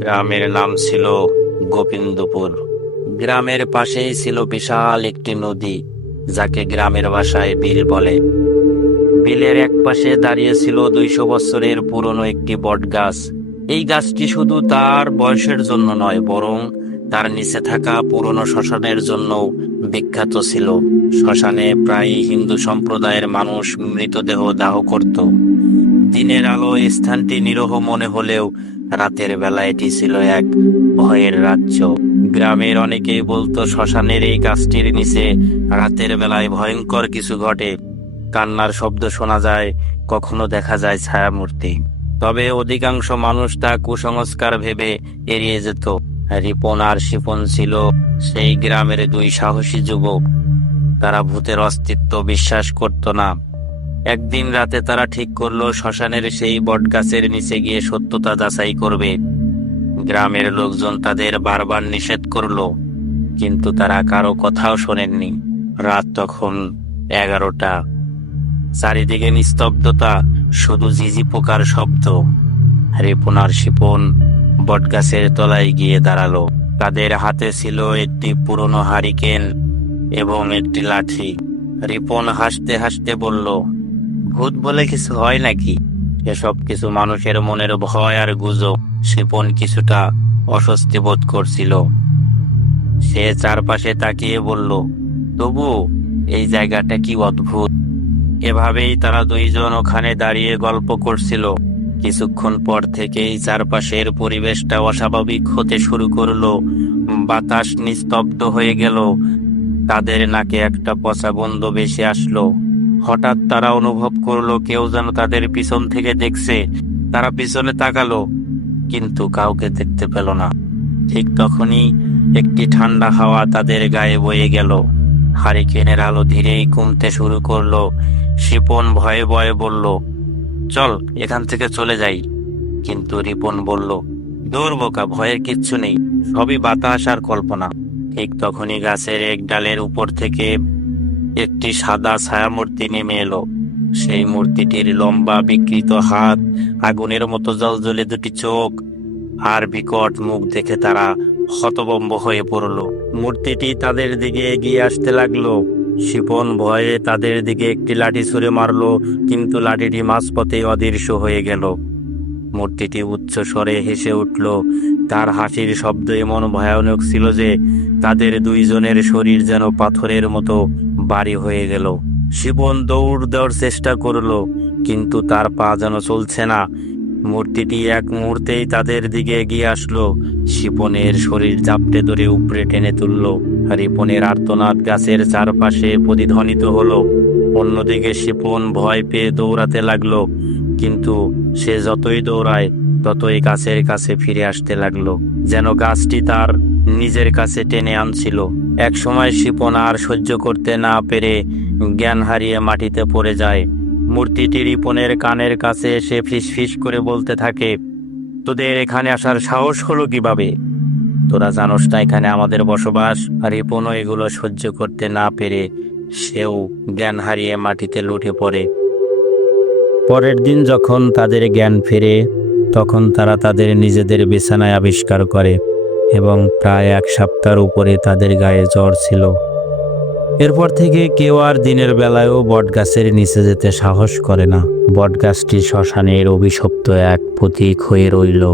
গ্রামের নাম ছিল গোবিন্দপুর। গ্রামের পাশেই ছিল বিশাল একটি নদী, যাকে গ্রামের ভাষায় বিল বলে। বিলের এক পাশে দাঁড়িয়ে ছিল 200 বছরের পুরনো একটি বট গাছ। এই গাছটি শুধু তার বয়সের জন্য নয়, বরং তার নিচে থাকা পুরনো শ্মশানের জন্য বিখ্যাত ছিল। শ্মশানে প্রায় হিন্দু সম্প্রদায়ের মানুষ মৃতদেহ দাহ করত। দিনের আলো স্থানটি নিরহ মনে হলেও রাতের বেলা এটি ছিল এক ভয়ের রাজ্য। গ্রামের অনেকেই বলতো শ্মশানের এই গাছটির নিচে রাতের বেলায় ভয়ঙ্কর কিছু ঘটে। কান্নার শব্দ শোনা যায়, কখনো দেখা যায় ছায়ামূর্তি। তবে অধিকাংশ মানুষ তা কুসংস্কার ভেবে এড়িয়ে যেত। রিপন আর শিপন ছিল সেই গ্রামের 2 সাহসী যুবক। তারা ভূতের অস্তিত্ব বিশ্বাস করত না। একদিন রাতে তারা ঠিক করলো শ্মশানের সেই বটগাছের নিচে গিয়ে সত্যতা যাচাই করবে। গ্রামের লোকজন তাদের বারবার নিষেধ করলো, কিন্তু তারা কারো কথাও শোনেননি। রাত তখন 11টা। চারিদিকে নিস্তব্ধতা, শুধু ঝিঝি পোকার শব্দ। রিপন আর শিপন বটগাছের তলায় গিয়ে দাঁড়ালো। তাদের হাতে ছিল একটি পুরনো হারিকেন এবং একটি লাঠি। রিপন হাসতে হাসতে বলল, ভূত বলে কিছু হয় নাকি? এসব কিছু মানুষের মনের ভয় আর গুজব। শিপন কিছুটা অস্বস্তি বোধ করছিল। সে চারপাশে তাকিয়ে বলল, তবু এই জায়গাটা কি অদ্ভুত। এভাবেই তারা 2 জন ওখানে দাঁড়িয়ে গল্প করছিল। কিছুক্ষণ পর থেকেই চারপাশের পরিবেশটা অস্বাভাবিক হতে শুরু করলো। বাতাস নিস্তব্ধ হয়ে গেল। তাদের নাকে একটা পচা গন্ধ ভেসে আসলো। হঠাৎ তারা অনুভব করলো কেউ যেন তাদের পিছন থেকে দেখছে। তারা পিছনে তাকালো, কিন্তু কাউকে দেখতে পেল না। ঠিক তখনই একটি ঠান্ডা হাওয়া তাদের গায়ে বয়ে গেল। হারিকেনের আলো ধীরেই কমতে শুরু করলো। শিপন ভয়ে ভয়ে বলল, চল এখান থেকে চলে যাই। কিন্তু রিপন বলল, দূর বোকা, ভয়ের কিচ্ছু নেই, সবই বাতাস আর কল্পনা। ঠিক তখনই গাছের এক ডালের উপর থেকে একটি সাদা ছায়ামূর্তি নেমে এলো। সেই মূর্তিটির লম্বা বিকৃত হাত, আগুনের মতো জ্বলজ্বলে 2টি চোখ আর বিকট মুখ দেখে তারা হতভম্ব হয়ে পড়ল। মূর্তিটি তাদের দিকে এগিয়ে আসতে লাগলো। শিপন ভয়ে তাদের দিকে একটি লাঠি ছুঁড়ে মারলো, কিন্তু লাঠিটি মাঝপথেই অদৃশ্য হয়ে গেল। মূর্তিটি উচ্চ স্বরে হেসে উঠল। তার হাসির শব্দ এমন ভয়ানক ছিল যে তাদের 2 জনের শরীর যেন পাথরের মতো ভারী হয়ে গেল। শিপন দৌড় দেওয়ার চেষ্টা করলো, কিন্তু তার পা যেন চলছে না। মূর্তিটি এক মুহূর্তেই তাদের দিকে এগিয়ে আসলো। শিপনের শরীর জাপটে ধরে উপরে টেনে তুলল। রিপনের আর্তনাদ গাছের চারপাশে প্রতিধ্বনিত হলো। অন্যদিকে শিপন ভয় পেয়ে দৌড়াতে লাগলো, কিন্তু সে যতই দৌড়ায় ততই গাছের কাছে ফিরে আসতে লাগলো, যেন গাছটি তার নিজের কাছে টেনে আনছিল। এক সময় শিপন আর সহ্য করতে না পেরে জ্ঞান হারিয়ে মাটিতে পড়ে যায়। মূর্তিটি রিপনের কানের কাছে এসে ফিসফিস করে বলতে থাকে, তোদের এখানে আসার সাহস হলো কিভাবে? তোরা জানোস না এখানে আমাদের বসবাস? আর রিপনও এগুলো সহ্য করতে না পেরে সেও জ্ঞান হারিয়ে মাটিতে লুটে পড়ে। পরের দিন যখন তাদের জ্ঞান ফেরে, তখন তারা তাদের নিজেদের বিছানায় আবিষ্কার করে এবং প্রায় 1 সপ্তাহের উপরে তাদের গায়ে জ্বর ছিল। এরপর থেকে কেউ আর দিনের বেলায়ও বটগাছের নিচে যেতে সাহস করে না। বটগাছটি শ্মশানের অভিশপ্ত এক প্রতীক হয়ে রইল।